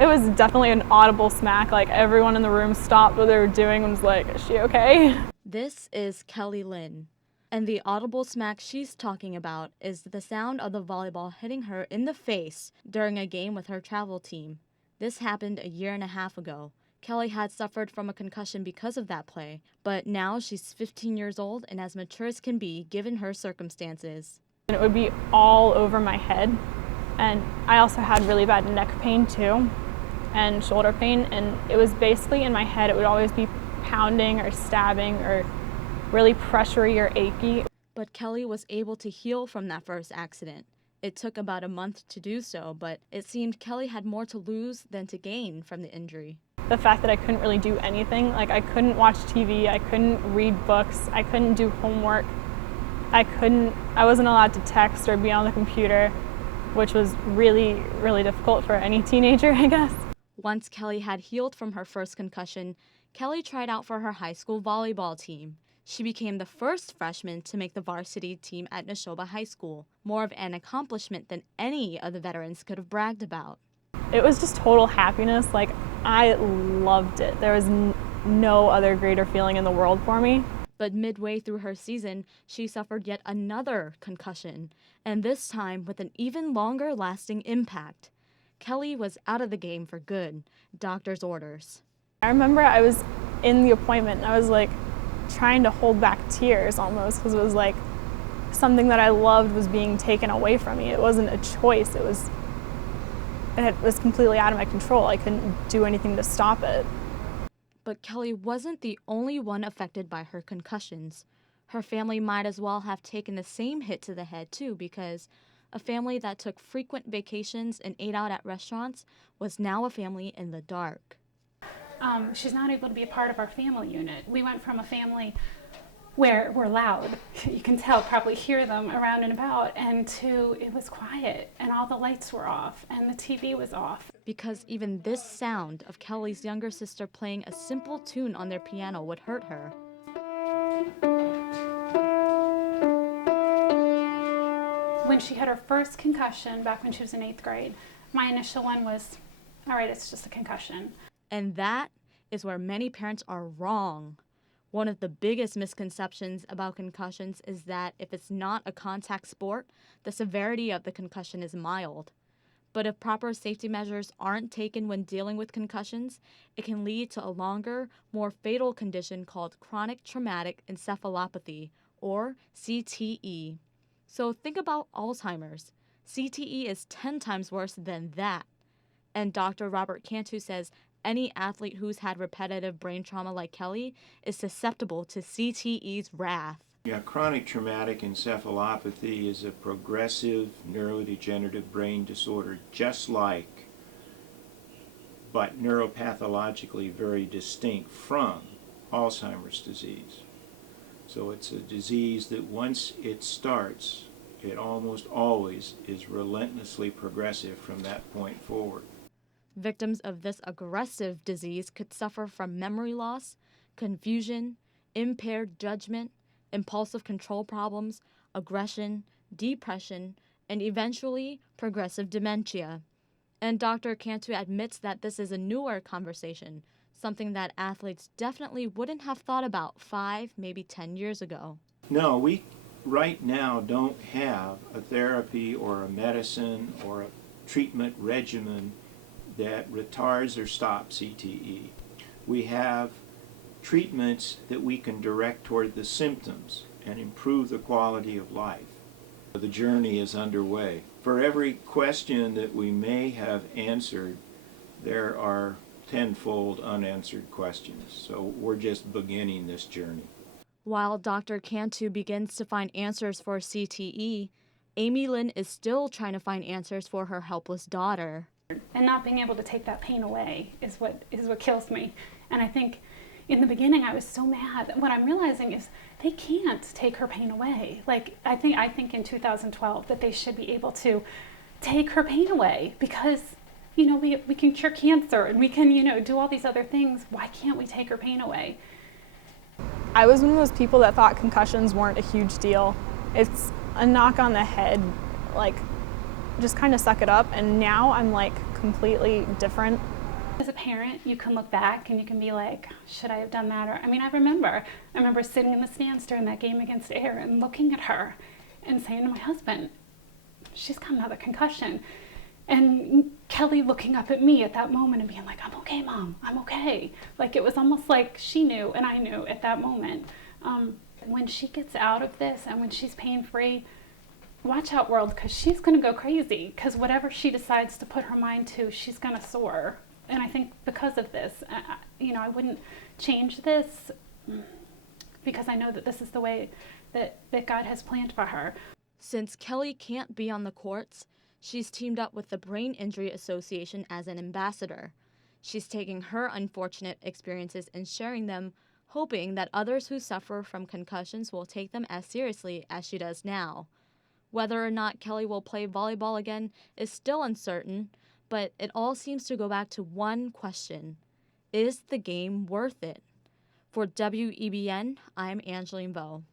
It was definitely an audible smack. Like, everyone in the room stopped what they were doing and was like, is she okay? This is Kelly Linn, and the audible smack she's talking about is the sound of the volleyball hitting her in the face during a game with her travel team. This happened a year and a half ago. Kelly had suffered from a concussion because of that play, but now she's 15 years old and as mature as can be given her circumstances. And it would be all over my head, and I also had really bad neck pain too, and shoulder pain, and it was basically in my head. It would always be pounding or stabbing or really pressury or achy. But Kelly was able to heal from that first accident. It took about a month to do so, but it seemed Kelly had more to lose than to gain from the injury. The fact that I couldn't really do anything, like I couldn't watch TV, I couldn't read books, I couldn't do homework, I wasn't allowed to text or be on the computer, which was really, really difficult for any teenager, I guess. Once Kelly had healed from her first concussion, Kelly tried out for her high school volleyball team. She became the first freshman to make the varsity team at Neshoba High School, more of an accomplishment than any of the veterans could have bragged about. It was just total happiness. Like, I loved it. There was no other greater feeling in the world for me. But midway through her season, she suffered yet another concussion, and this time with an even longer lasting impact. Kelly was out of the game for good, doctor's orders. I remember I was in the appointment and I was like trying to hold back tears almost, because it was like something that I loved was being taken away from me. It wasn't a choice. It was completely out of my control. I couldn't do anything to stop it. But Kelly wasn't the only one affected by her concussions. Her family might as well have taken the same hit to the head too, because a family that took frequent vacations and ate out at restaurants was now a family in the dark. She's not able to be a part of our family unit. We went from a family where we're loud, you can tell, probably hear them around and about, and to it was quiet and all the lights were off and the TV was off. Because even this sound of Kelly's younger sister playing a simple tune on their piano would hurt her. When she had her first concussion back when she was in 8th grade, my initial one was, all right, it's just a concussion. And that is where many parents are wrong. One of the biggest misconceptions about concussions is that if it's not a contact sport, the severity of the concussion is mild. But if proper safety measures aren't taken when dealing with concussions, it can lead to a longer, more fatal condition called chronic traumatic encephalopathy, or CTE. So think about Alzheimer's. CTE is 10 times worse than that. And Dr. Robert Cantu says any athlete who's had repetitive brain trauma like Kelly is susceptible to CTE's wrath. Yeah, chronic traumatic encephalopathy is a progressive neurodegenerative brain disorder, just like, but neuropathologically very distinct from Alzheimer's disease. So it's a disease that once it starts, it almost always is relentlessly progressive from that point forward. Victims of this aggressive disease could suffer from memory loss, confusion, impaired judgment, impulsive control problems, aggression, depression, and eventually progressive dementia. And Dr. Cantu admits that this is a newer conversation, something that athletes definitely wouldn't have thought about 5, maybe 10 years ago. No, we right now don't have a therapy or a medicine or a treatment regimen that retards or stops CTE. We have treatments that we can direct toward the symptoms and improve the quality of life. The journey is underway. For every question that we may have answered, there are tenfold unanswered questions. So we're just beginning this journey. While Dr. Cantu begins to find answers for CTE, Amy Linn is still trying to find answers for her helpless daughter. And not being able to take that pain away is what kills me. And I think in the beginning I was so mad. What I'm realizing is they can't take her pain away. Like I think in 2012 that they should be able to take her pain away, because we can cure cancer and we can do all these other things. Why can't we take her pain away? I was one of those people that thought concussions weren't a huge deal. It's a knock on the head, like just kind of suck it up. And now I'm like completely different. As a parent, you can look back and you can be like, should I have done that? Or, I mean, I remember sitting in the stands during that game against Air and looking at her and saying to my husband, she's got another concussion. And Kelly looking up at me at that moment and being like, I'm okay, Mom, I'm okay. Like, it was almost like she knew and I knew at that moment. When she gets out of this and when she's pain-free, watch out, world, because she's going to go crazy, because whatever she decides to put her mind to, she's going to soar. And I think because of this, I wouldn't change this, because I know that this is the way that God has planned for her. Since Kelly can't be on the courts, she's teamed up with the Brain Injury Association as an ambassador. She's taking her unfortunate experiences and sharing them, hoping that others who suffer from concussions will take them as seriously as she does now. Whether or not Kelly will play volleyball again is still uncertain, but it all seems to go back to one question: is the game worth it? For WEBN, I'm Angeline Vo.